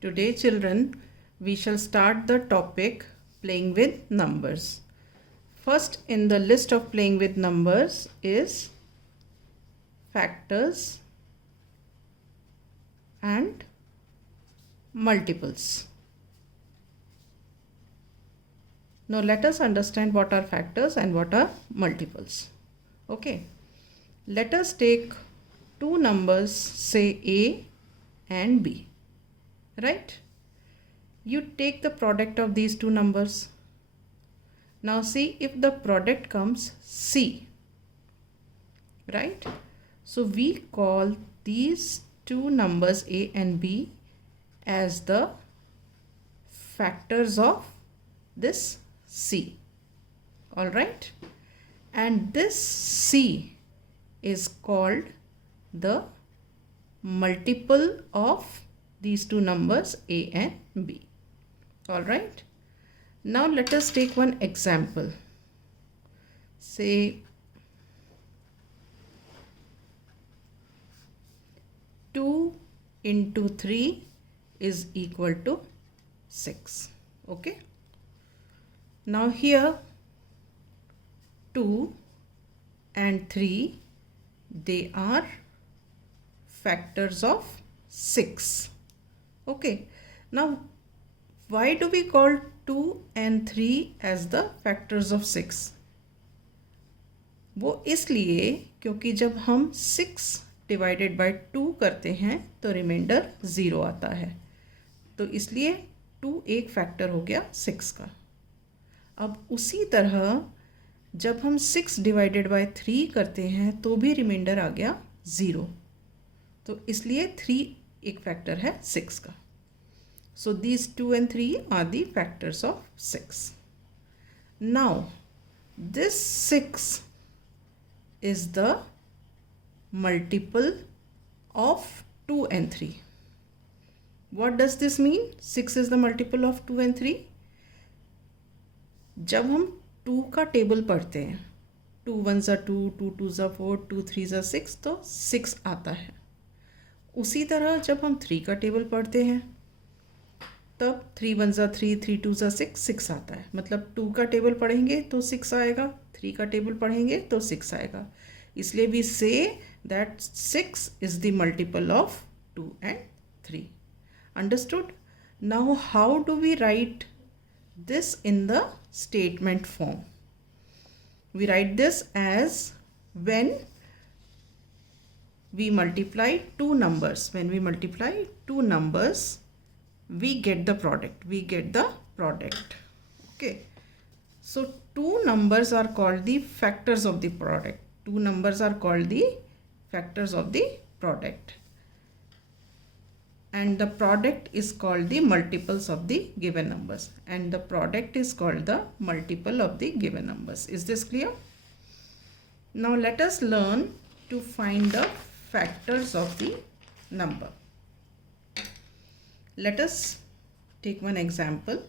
Today, children, we shall start the topic playing with numbers. First in the list of playing with numbers is factors and multiples. Now let us understand what are factors and what are multiples. Okay, let us take two numbers, say A and B, right? You take the product of these two numbers. Now see if the product comes C, right? So we call these two numbers A and B as the factors of this C. All right, and this C is called the multiple of these two numbers A and B. All right, now let us take one example. Say 2 into 3 is equal to 6. Okay, now here 2 and 3, they are factors of 6. Okay, now why do we call 2 and 3 as the factors of 6? वो इसलिए क्योंकि जब हम 6 divided bye 2 करते हैं तो reminder 0 आता है, तो इसलिए 2 एक फैक्टर हो गया 6 का। अब उसी तरह जब हम 6 डिवाइडेड बाय 3 करते हैं तो भी रिमाइंडर आ गया 0, तो इसलिए 3 एक फैक्टर है 6 का। So these 2 and 3 are the factors of 6. Now this 6 is the multiple of 2 and 3. What does this mean? 6 is the multiple of 2 and 3. जब हम 2 का टेबल पढ़ते हैं, 2 1s are 2, 2 2s are 4, 2 3s are 6, तो 6 आता है। उसी तरह जब हम 3 का टेबल पढ़ते हैं तब 3 1s are 3, 3 2s are 6, 6 आता है। मतलब 2 का टेबल पढ़ेंगे तो 6 आएगा, 3 का टेबल पढ़ेंगे तो 6 आएगा। इसलिए we say that 6 is the multiple of 2 and 3. Understood? Now how do we write this in the statement form? We write this as when we multiply two numbers. When we multiply two numbers, we get the product. We get the product. Okay. So two numbers are called the factors of the product. Two numbers are called the factors of the product. And the product is called the multiples of the given numbers. And the product is called the multiple of the given numbers. Is this clear? Now let us learn to find the factors of the number. Let us take one example.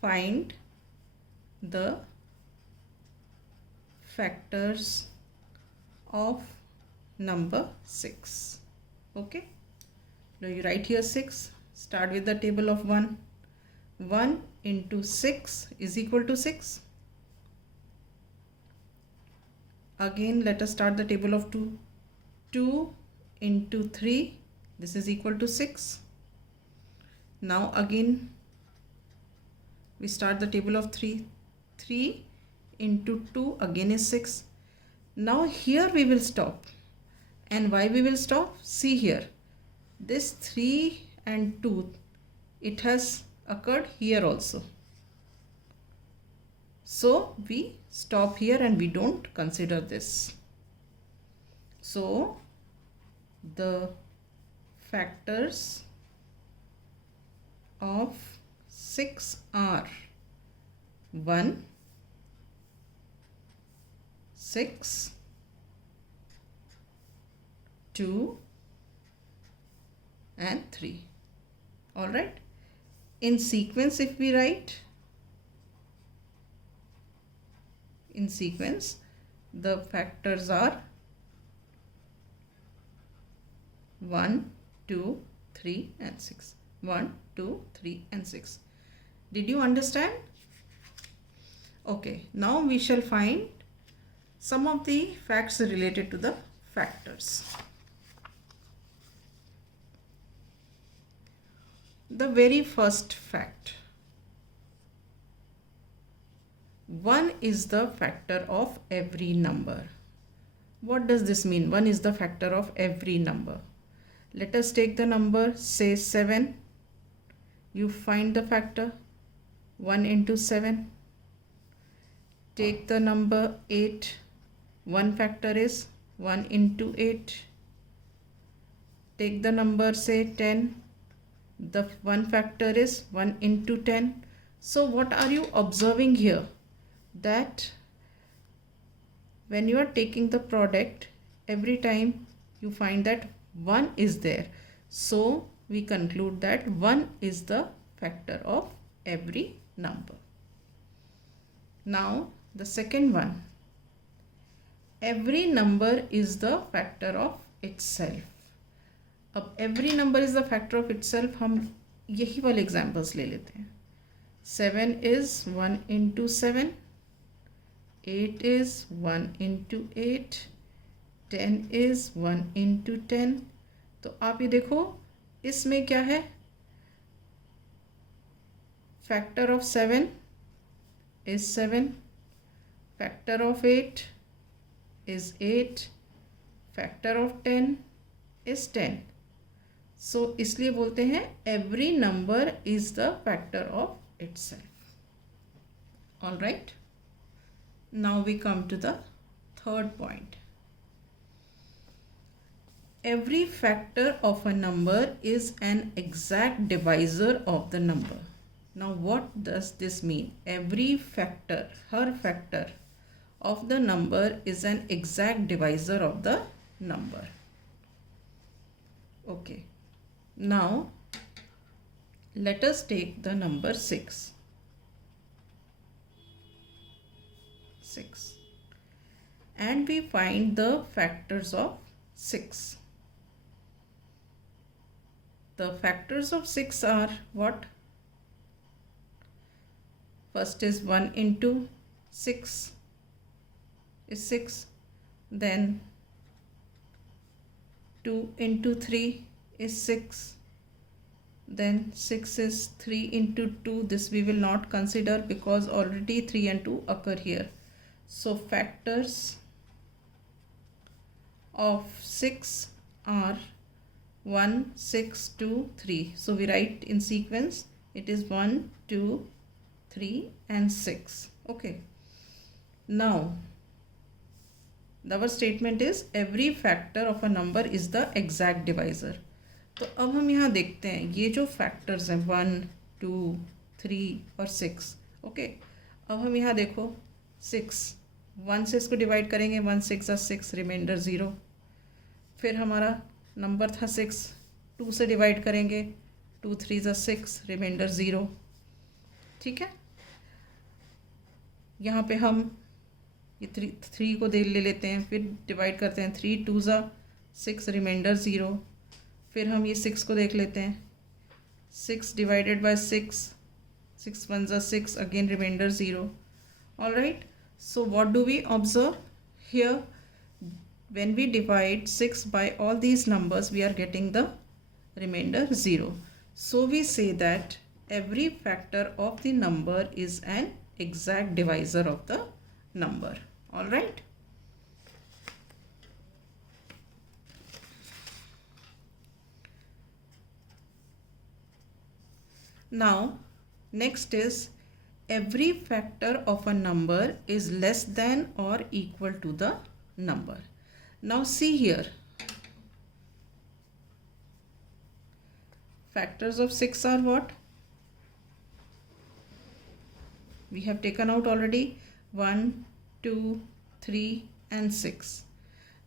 Find the factors of number 6. Okay, now you write here 6. Start with the table of 1. 1 into 6 is equal to 6. Again let us start the table of 2. 2 into 3, this is equal to 6. Now again we start the table of 3. 3 into 2 again is 6. Now here we will stop. And why we will stop? See here, this 3 and 2, it has occurred here also. So we stop here and we don't consider this. So the factors of 6 are 1, 6, 2 and 3. All right, in sequence if we write, in sequence the factors are 1 2 3 and 6, 1 2 3 and 6. Did you understand? Okay, now we shall find some of the facts related to the factors. The very first fact, 1 is the factor of every number. What does this mean? 1 is the factor of every number. Let us take the number, say 7. You find the factor 1 into 7. Take the number 8. 1 factor is 1 into 8. Take the number, say 10. The 1 factor is 1 into 10. So what are you observing here? That when you are taking the product, every time you find that 1 is there. So we conclude that 1 is the factor of every number. Now the second one, every number is the factor of itself. अब every number is the factor of itself, हम यही वाले examples ले लेते हैं. 7 is 1 into 7. 8 is 1 into 8. 10 is 1 into 10. तो आप ये देखो इसमें क्या है, factor of 7 is 7, factor of 8 is 8, factor of 10 is 10. So इसलिए बोलते हैं every number is the factor of itself. All right, now we come to the third point. Every factor of a number is an exact divisor of the number. Now what does this mean? Every factor, her factor of the number is an exact divisor of the number. Okay, now let us take the number 6. 6 and we find the factors of 6. The factors of 6 are what? First is 1 into 6 is 6. Then 2 into 3 is 6. Then 6 is 3 into 2. This we will not consider because already 3 and 2 occur here. So factors of 6 are 1, 6, 2, 3. So we write in sequence. It is 1, 2, 3 and 6. Okay. Now our statement is every factor of a number is the exact divisor. तो अब हम यहाँ देखते हैं ये जो factors हैं 1, 2, 3 और 6. ओके, अब हम यहाँ देखो 6, 1 से इसको डिवाइड करेंगे, 1 6 are 6, रिमाइंडर 0. फिर हमारा नंबर था 6, 2 से डिवाइड करेंगे, 2 3 are 6, रिमाइंडर 0. ठीक है, यहाँ पे हम ये 3 को ले लेते हैं, फिर डिवाइड करते हैं, 3 2 are 6, रिमाइंडर 0. फिर हम ये 6 को देख लेते हैं, 6 divided by 6, 6 1 are 6, again reminder 0. All right, so what do we observe here? When we divide 6 by all these numbers, we are getting the remainder 0. So we say that every factor of the number is an exact divisor of the number. All right. Now, next is every factor of a number is less than or equal to the number. Now see here, factors of 6 are what? We have taken out already 1, 2, 3 and 6.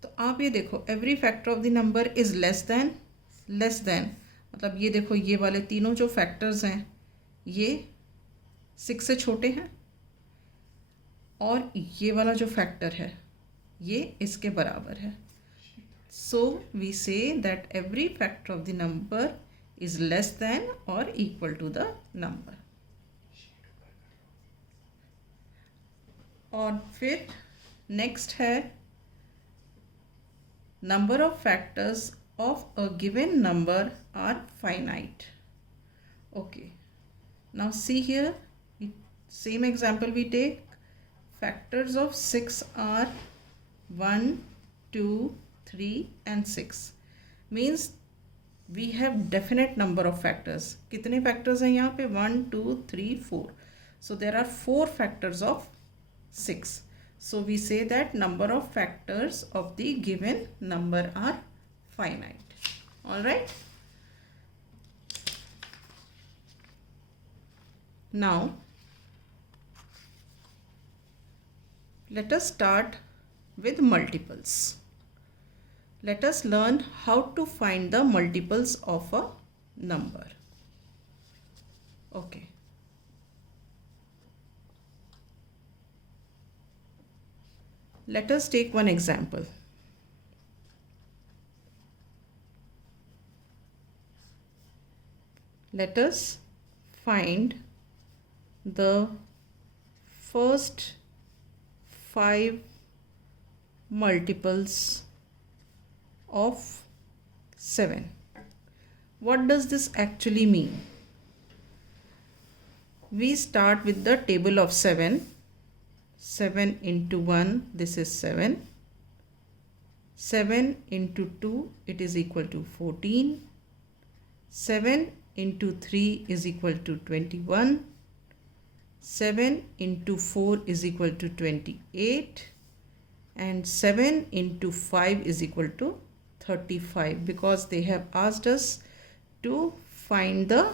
तो आप ये देखो every factor of the number is less than मतलब ये देखो ये वाले तीनों जो factors हैं ये 6 से छोटे हैं और ये वाला जो factor है ये इसके बराबर है. सो So we say that every factor of the number is less than or equal to the number. और फिर नेक्स्ट है number of factors of a given number are finite. Okay, now see here, same example we take. Factors of 6 are 1, 2, 3 and 6. Means we have definite number of factors. कितने factors हैं यहाँ पे? 1, 2, 3, 4. So there are 4 factors of 6. So we say that number of factors of the given number are finite. All right. Now let us start with multiples. Let us learn how to find the multiples of a number. Okay. Let us take one example. Let us find the first 5 multiples of 7. What does this actually mean? We start with the table of 7. 7 into 1, this is 7. 7 into 2, it is equal to 14. 7 into 3 is equal to 21. 7 into 4 is equal to 28. And 7 into 5 is equal to 35, because they have asked us to find the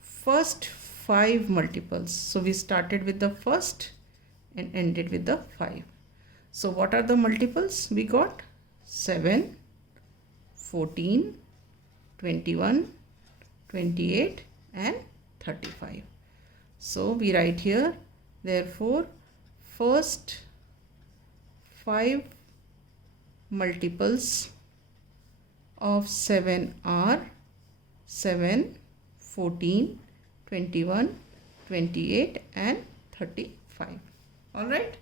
first 5 multiples. So we started with the first and ended with the 5. So what are the multiples we got? 7, 14, 21, 28 and 35. So we write here, therefore first 5 multiples of 7 are 7, 14, 21, 28 and 35. All right.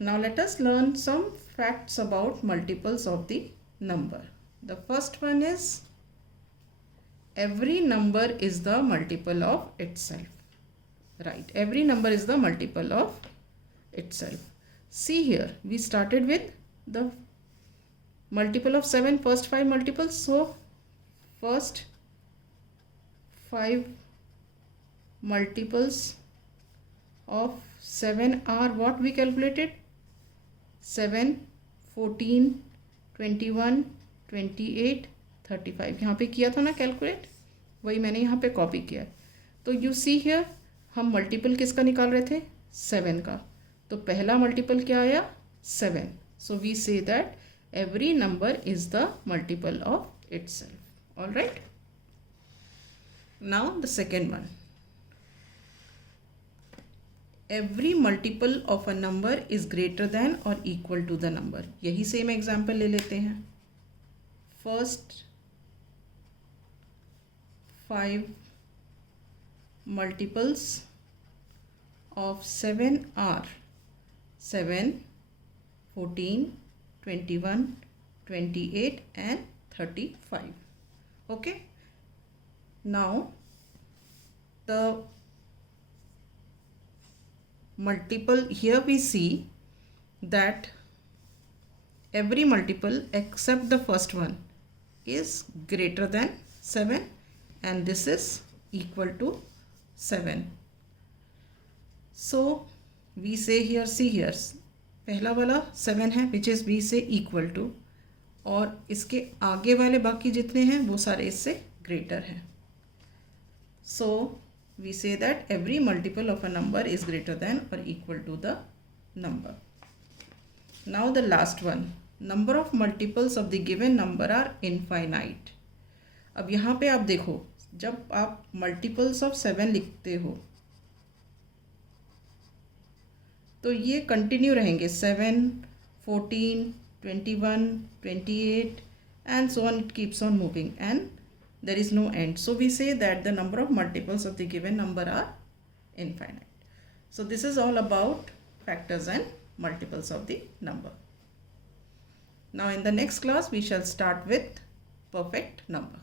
Now let us learn some facts about multiples of the number. The first one is every number is the multiple of itself. Right. Every number is the multiple of itself. See here, we started with the multiple of 7, first 5 multiples. So first 5 multiples of 7 are what we calculated? 7, 14, 21, 28, 35. यहाँ पे किया था ना calculate, वही मैंने यहाँ पे copy किया। तो यू सी हियर, हम मल्टीपल किसका निकाल रहे थे? 7 का। तो पहला मल्टीपल क्या आया? 7. So we say that every number is the multiple of itself. All right. Now the second one. Every multiple of a number is greater than or equal to the number. यही same example ले लेते हैं. First 5 multiples of 7 are 7, 14, 21, 28 and 35. Okay. Now the multiple, here we see that every multiple except the first one is greater than 7 and this is equal to 7. So we say here, see here, पहला वाला 7 है which is B से equal to, और इसके आगे वाले बाकी जितने हैं वो सारे इससे ग्रेटर हैं. So we say that every multiple of a number is greater than और equal to the number. Now the last one, number of multiples of the given number are infinite. अब यहाँ पे आप देखो, जब आप मल्टीपल्स ऑफ 7 लिखते हो तो ये कंटिन्यू रहेंगे. 7, 14, 21, 28, and so on. It keeps on moving and there is no end. So we say that the number of multiples of the given number are infinite. So this is all about factors and multiples of the number. Now in the next class we shall start with perfect number.